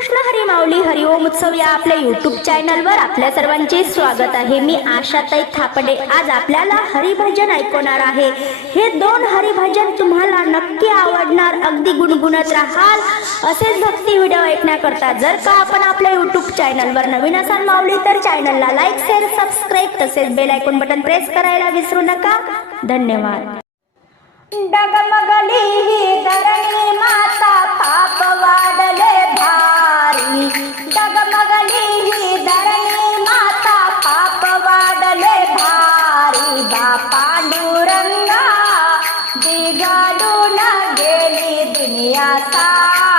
कृष्ण हरी माऊली हरिओम उत्सव या आपल्या युट्यूब चॅनलवर आपल्या सर्वांचे स्वागत आहे. मी आशाताई थापडे. आज आपल्याला हरिभजन ऐकवणार आहे. हे दोन हरिभजन तुम्हाला नक्की आवडणार अगदी गुणगुणत राहाल. असेच भक्ती व्हिडिओ ऐकण्याकरता जर का आपण आपल्या युट्यूब चॅनलवर नवीन असाल माऊली तर चॅनलला लाईक शेअर सबस्क्राईब तसेच बेल आयकॉन बटन प्रेस करायला विसरू नका. धन्यवाद. बिघडून गेली दुनिया सारी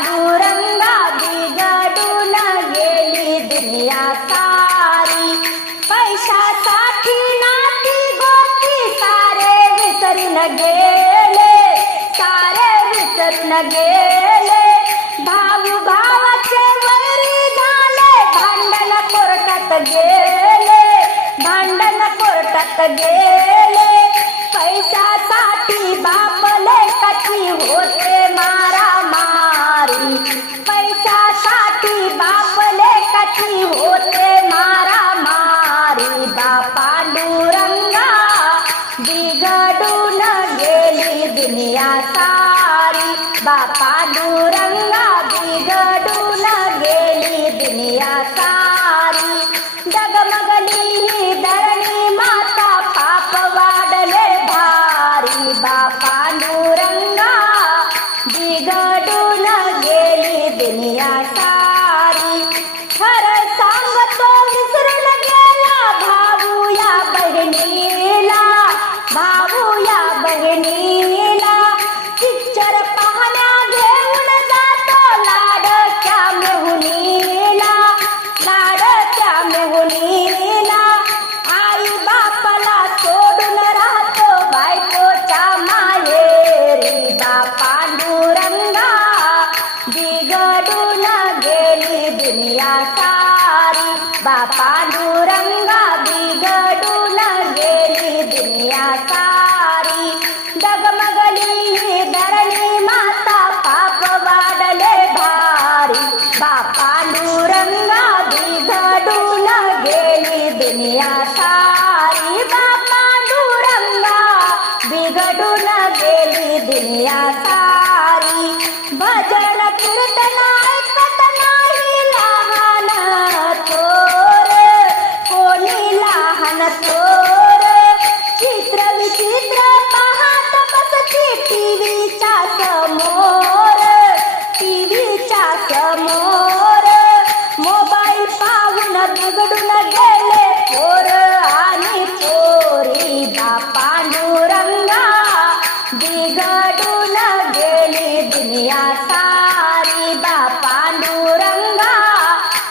बापा डुरंगा गेली दुनिया सारी. पैशासाठी नाती गोष्टी सारे विसरून गेले. सारे विसरून गेले. भाऊ भावाचे वैरी झाले. भांडण कोर्टात गेले. भांडण कोर्टात गेले. दुनिया सारी बापा डुरंगा बिघडून गेली दुनिया सारी. गेली दुनिया डगमगली धरणी माता पाप वाढले भारी. बापा गेली दुनिया दुनिया सारी बापा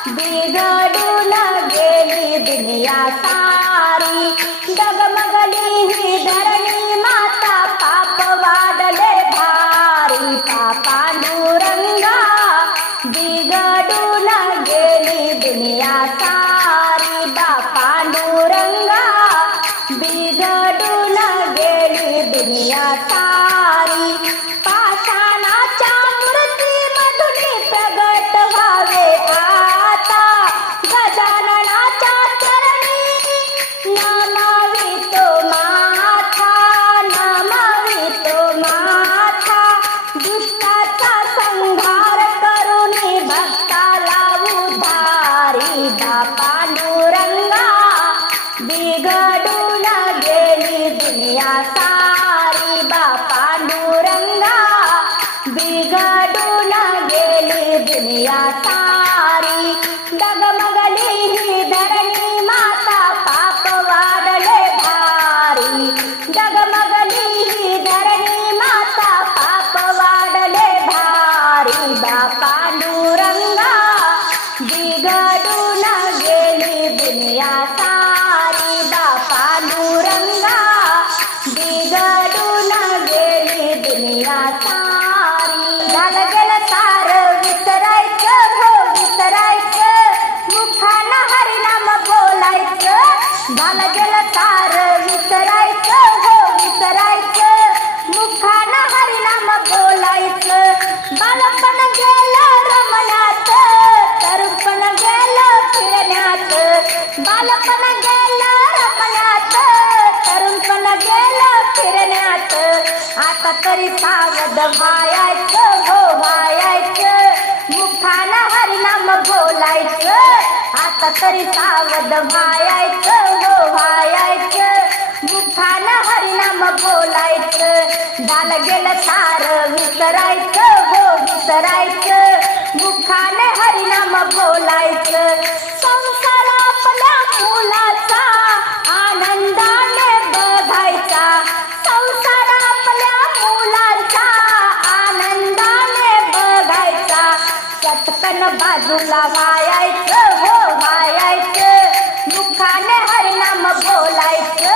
बिघडून गेली दुनिया सारी। डगमगली ही धरणी माता पाप वाढले भारी। पापांडुरंगा बिघडून गेली दुनिया सारी। बापा बिघडून गेली दुनिया सारी। बिघडून गेली दुनिया सारी बापा डुरंगा बिघडून गेली दुनिया सारी. डगमगली ही धरणी माता पाप वाढले भारी. डगमगली ही धरणी माता पाप वाढले भारी. बापा डुरंगा बिघडून गेली दुनिया बोलायचं झालं गेलं सार विसरायचं हो विसरायचं. मुखानं हरिनाम बोलायचं. बालपण गेलं रमण्यात तरुपण गेलं फिरण्यात बालपण गेलं रमण्यात तरुणपण गेलं फिरण्यात आता तरी सावध व्हायचं व्हायचं. तरी सावध व्हायचं हो व्हायचं मुखानं हरिनाम बोलायचं. झालं गेलं सार विसरायचं हो विसरायचं. मुखाने हरिनाम बोलायचं. संसार आपल्या मुलाचा आनंदाने बघायचा. संसार आपल्या मुलाचा आनंदाने बघायचा. चटकन बाजूला व्हायचं हो व्हायचं मुखाने हरिनाम बोलायचं.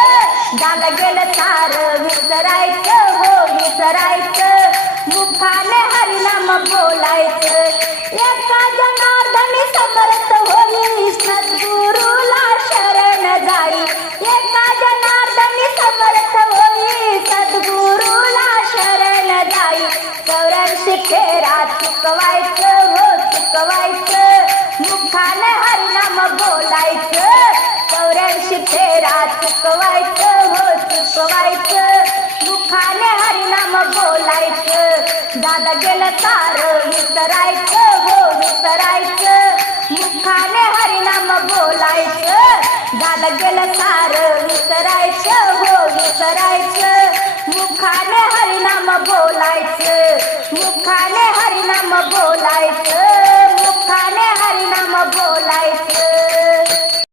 झालं गेलं सार विसरायचं. हो विसरायचं. मुखाने हरिनाम बोलायचं. शिकवायचं हो शिकवायचं मुखाने हरिनाम बोलायचं. दादा गेलं तार विसरायचं हो विसरायचं. मुखाने हरिनाम बोलायचं. दादा गेलं तार विसरायचं हो विसरायचं. मुखाने हरिनाम बोलायचं. मुखाने हरिनाम बोलायचं. मुखाने हरिनाम बोलायचं.